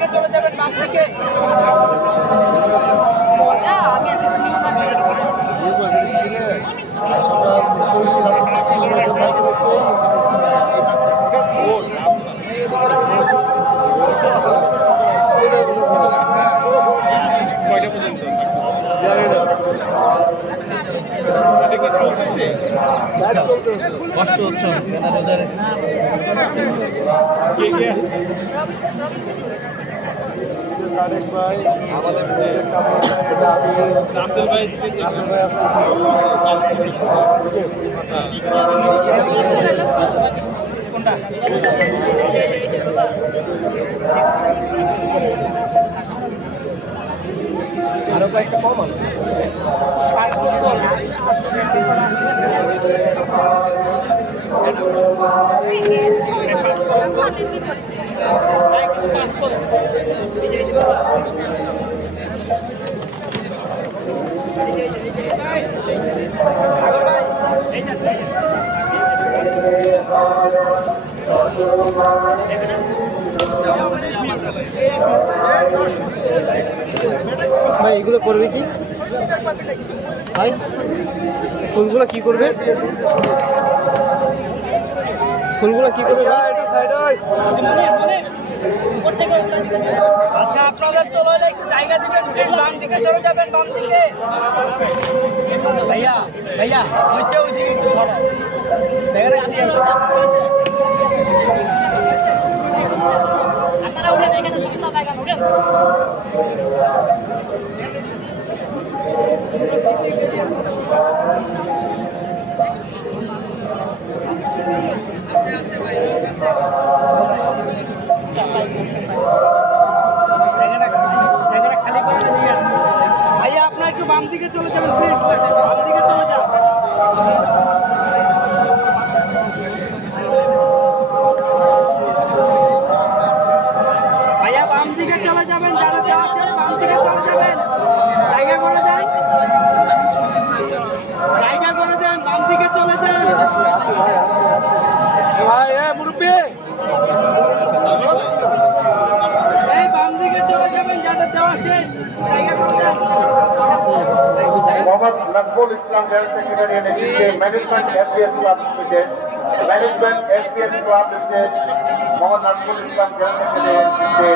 দিকে চলে যাবেন, বাম দিকে। কষ্ট হচ্ছে তারেক ভাই, আমাদের রাসেল ভাই আরো কয়েকটা কম আছে। ভাই এগুলো করবে কি ভাই? ফুলগুলো কি করবে? ফুলগুলো কি করবে ভাই? আচ্ছা, আপনাদের তোলায় একটু জায়গা দিবেন, প্লিজ বাম দিকে সরে যাবেন, বাম দিকে। ভাইয়া ভাইয়া হয়েছে, ওই দিকে একটু সরা আপনারা উঠে এখানে সুন্দর জায়গা উঠেন। ভাইয়া আপনার একটু বাম দিকে চলে যাবেন, প্লিজ বাম দিকে চলে যান। ভাইয়া বাম দিকে চলে যাবেন, যারা যাওয়া আছে বাম দিকে চলে যাবেন, জায়গা করে দেন, জায়গা করে দেন, বাম দিকে চলে যান। ভাই মুরব্বী এই বাম দিকে চলে যাবেন, যাদের দেওয়া শেষ, জায়গা করে দেন। মোহাম্মদ নাজমুল ইসলাম জেনারেল সেক্রেটারি নেতৃত্বে management FPS club limited, management FPS club limited Mohammad Nazmul Islam general secretary নেতৃত্বে